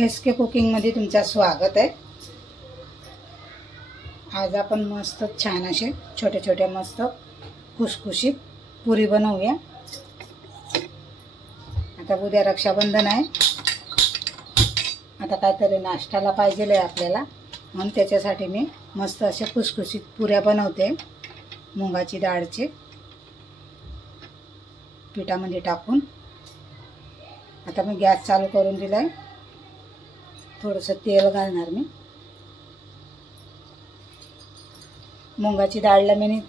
SK कुकिंगमध्ये तुमचं स्वागत आहे। आज आपण मस्त छान असे छोटे छोटे मस्त खुसखुशीत पुरी बनवूया। आता उद्या रक्षाबंधन आहे, आता काहीतरी नाश्त्याला पाहिजे आहे आपल्याला, म्हणून त्याच्यासाठी मी मस्त असे खुसखुशीत पुऱ्या बनवते। मुगाची डाळचे पिठामध्ये टाकून आता मी गॅस चालू करून दिलाय। थोडंसं तेल घालणार मी। मुगाची डाळला मी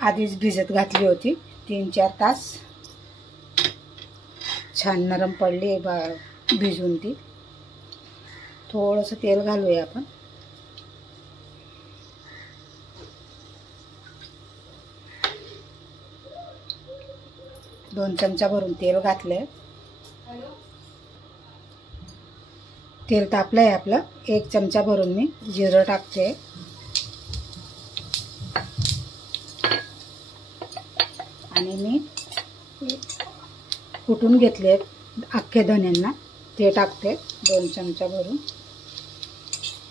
आधीच भिजत घातली होती 3-4 तास, छान नरम पडली भिजून ती। थोडंसं तेल घालूया आपण। दोन चमचा भरून तेल घातले। तेल तापलंय आपलं। 1 चमचा भरून मी जिरं टाकते आणि मी कुटून घेतले अख्खे धन्यांना ते टाकते 2 चमचा भरून।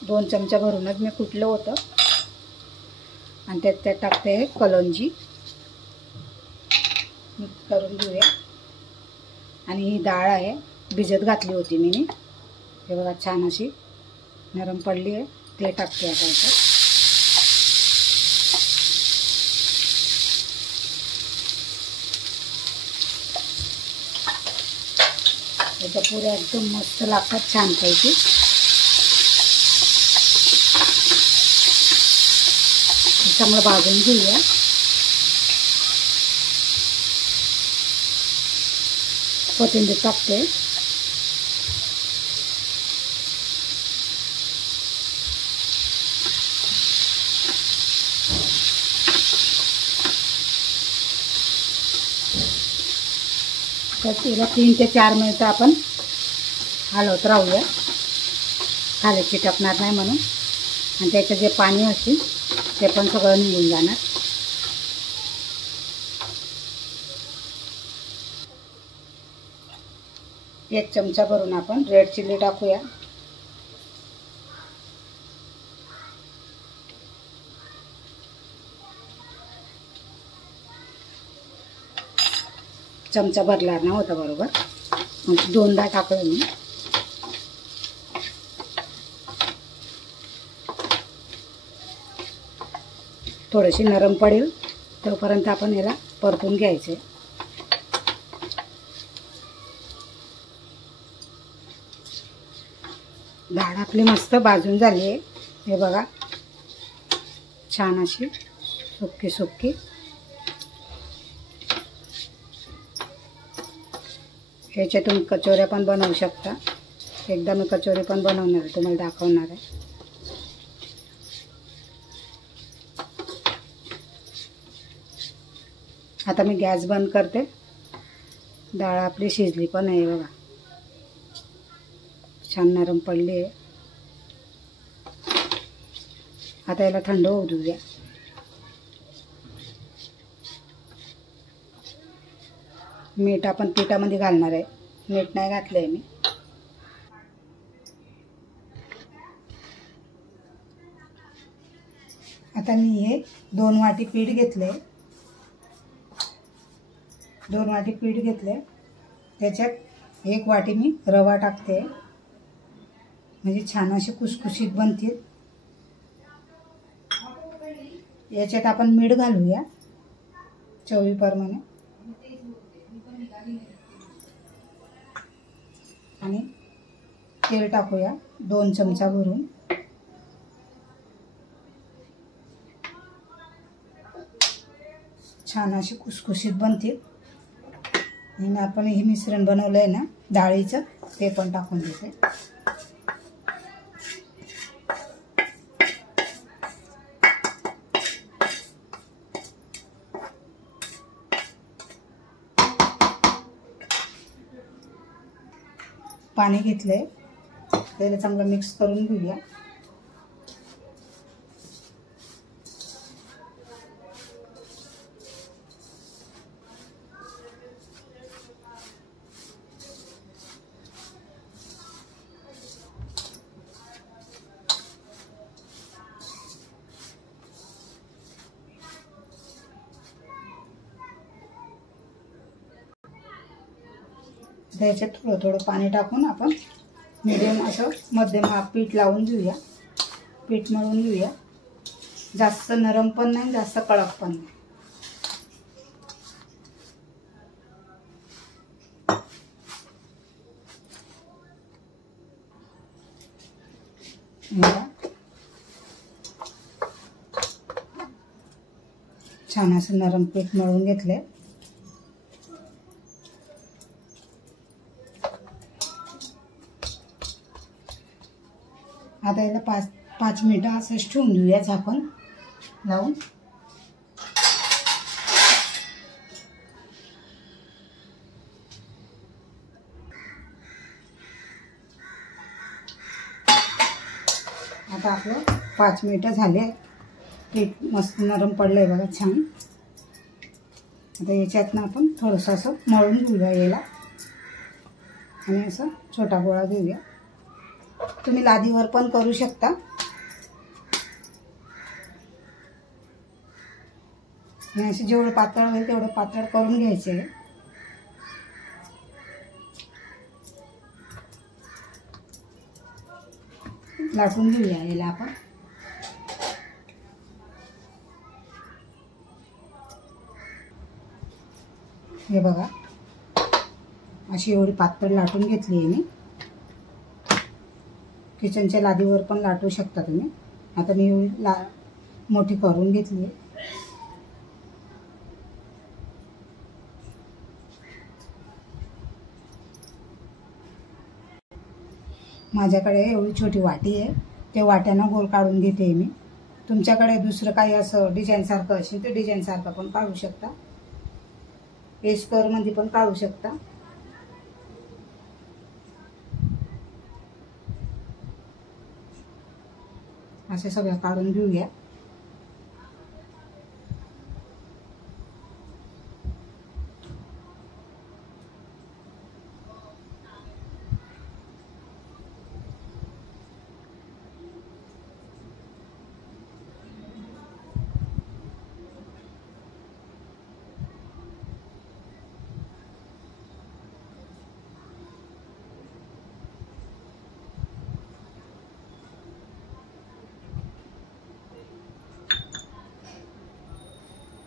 2 चमचा भरूनच मी कुटलं होतं आणि त्यात टाकते कलोंजी। मिक्स करून घेऊया। आणि ही डाळ आहे, भिजत घातली होती मी, हे बघा छान अशी नरम पडली आहे। ते टाकते आता याच्यात। याच्या पुऱ्या एकदम मस्त लागतात छानपैकी। चांगलं भाजून घेऊया। कोथिंबीर टाकते। तर तिला 3 ते 4 मिनिटं आपण हलवत राहूया, खाली चिटकणार नाही म्हणून। आणि त्याचं जे पाणी असेल ते पण सगळं निघून जाणार। एक चमचा भरून आपण रेड चिली टाकूया। चमचा भरला ना होता बरोबर, मग 2दा टाकलं मी। थोडीशी नरम पडेल तोपर्यंत आपण याला परतून घ्यायचे। डाळ आपली मस्त भाजून झाली आहे, हे बघा छान अशी सुक्की सुक्की। ह्याच्यातून कचोऱ्या पण बनवू शकता। एकदा मी कचोरी पण बनवणार आहे, तुम्हाला दाखवणार आहे। आता मी गॅस बंद करते। डाळ आपली शिजली पण आहे बघा, छान नरम पडली आहे। आता याला थंड होऊ देऊया। मीठ आपण पिठामध्ये घालणार आहे, मीठ नाही घातलं आहे मी। आता मी हे 2 वाटी पीठ घेतले। 2 वाटी पीठ घेतले, त्याच्यात 1 वाटी मी रवा टाकते, म्हणजे छान असे खुसखुशीत बनतील। याच्यात आपण मीठ घालूया चवीप्रमाणे आणि तेल टाकूया 2 चमचा भरून। छान अशी खुसखुशीत बनतील। आणि आपण हे मिश्रण बनवलं आहे ना डाळीचं, ते पण टाकून देते। पाणी घेतलंय, त्याला चांगलं मिक्स करून घेऊया। आता याच्यात थोडं थोडं पाणी टाकून आपण मीडियम असं मध्यम पीठ लावून घेऊया. पीठ मळून घेऊया. जास्त नरम पण नाही, जास्त कडक पण नाही. छान असं नरम पीठ मळून घेतले. आता याला 5 मिनिटं असंच ठेवून देऊया झाकण लावून. आता आपलं 5 मिनिटं झाले. पीठ मस्त नरम पडलंय बघा, छान. आता याच्यातनं आपण थोडंसं असं मळून घेऊया याला आणि असं छोटा गोळा घेऊया. तुम्ही लादीवर पण करू शकता. आणि असे जेवढं पातळ होईल तेवढं पातळ करून घ्यायचे. लाटून घेऊया याला आपण. हे बघा, अशी एवढी पातळ लाटून घेतली आहे मी. किचनच्या लादीवर पण लाटू शकता तुम्ही. आता मी एवढी मोठी करून घेतली आहे. माझ्याकडे एवढी छोटी वाटी आहे, ते वाट्यानं गोल काढून घेते मी. तुमच्याकडे दुसरं काही असं डिझाईनसारखं असेल तर डिझाईनसारखं पण काढू शकता. स्क्वेअरमध्ये पण काढू शकता. असे सगळं काढून घेऊया.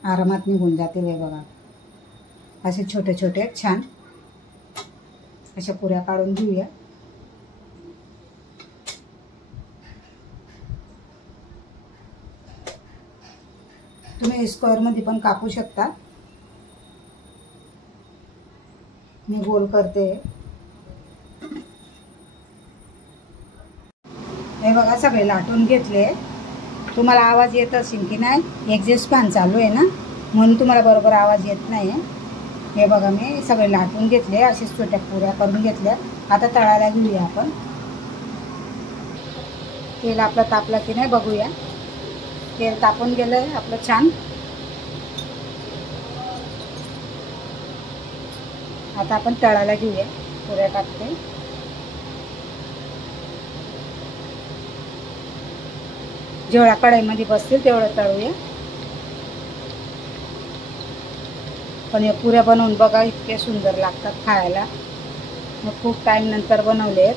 आरामात निघून जातील हे बघा. असे छोटे छोटे छान अशा पुऱ्या काढून घेऊया. तुम्ही स्क्वेअरमध्ये पण कापू शकता. मी गोल करते. हे बघा, सगळे लाटून घेतले. तुम्हाला आवाज येत असेल की नाही, एक्झॉस्ट फॅन चालू आहे ना, म्हणून तुम्हाला बरोबर आवाज येत नाही. हे बघा, मी सगळे लाटून घेतले. असेच छोट्या पुऱ्या करून घेतल्या. आता तळायला घेऊया आपण. तेल आपलं तापलं की नाही बघूया. तेल तापून गेलंय आपलं छान. आता आपण तळायला घेऊया. पुऱ्या टाकते. जेवढ्या कढईमध्ये बसतील तेवढं तळूया. पण हे पुऱ्या बनवून बघा, इतके सुंदर लागतात खायला. मग खूप टाईम नंतर बनवले आहेत.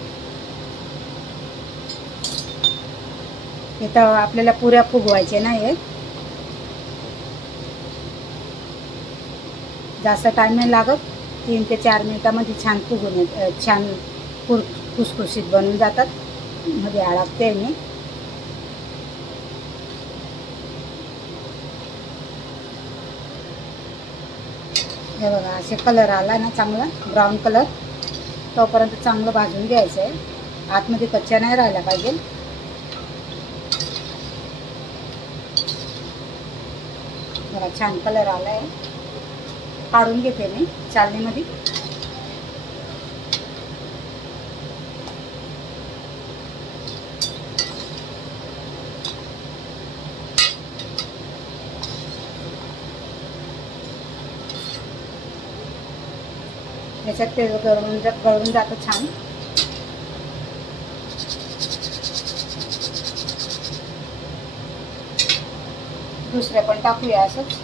इथं आपल्याला पुऱ्या फुगवायचे नाही आहेत. जास्त टाईम नाही लागत. 3 ते 4 मिनिटामध्ये छान फुगून छान खुसखुशीत बनून जातात. मध्ये अडकते मी. हे बघा, असे कलर आला ना चांगला ब्राऊन कलर, तोपर्यंत चांगलं भाजून घ्यायचं आहे. आतमध्ये कच्च्या नाही राहायला पाहिजे. बघा, छान कलर आला आहे. काढून घेते मी चालणीमध्ये. याच्यात तेल गळून जातं छान. दुसरे पण टाकूया असंच.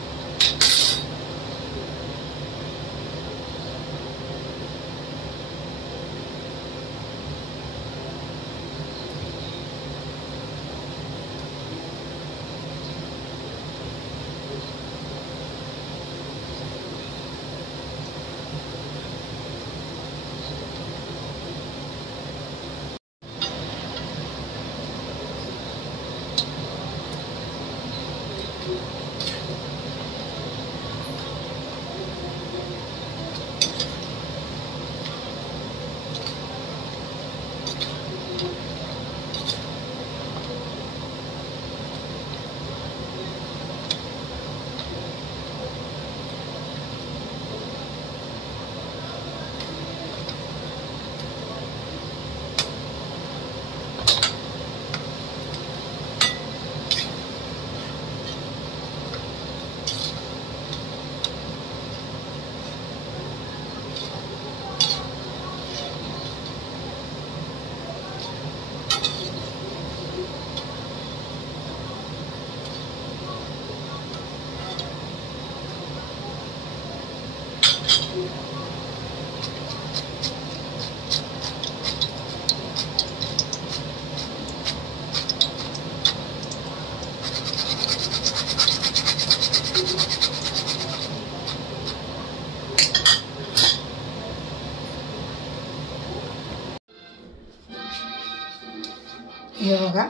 हे बघा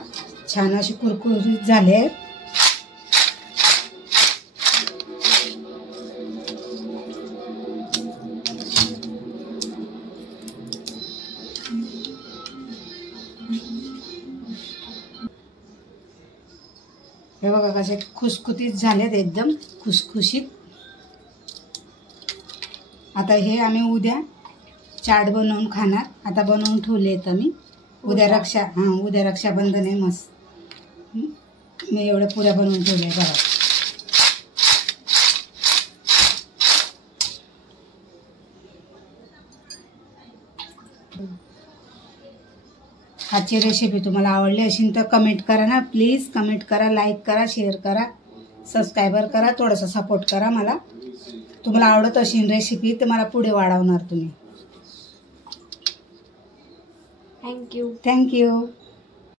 छान असे कुरकुरीत झाले. हे बघा कसे खुसखुशीत झालेत, एकदम खुसखुशीत. आता हे आम्ही उद्या चाट बनवून खाणार. आता बनवून ठेवलेत आम्ही. उद्या रक्षाबंधन आहे. मस्त मी एवढ्या पुऱ्या बनवून ठेवल्या घरात. आजची रेसिपी तुम्हाला आवडली असेल तर कमेंट करा ना प्लीज. कमेंट करा, लाईक करा, शेअर करा, सबस्क्रायबर करा. थोडासा सपोर्ट करा मला. तुम्हाला आवडत असेल रेसिपी तर मला पुढे वाढवणार तुम्ही. थँक्यू. थँक्यू.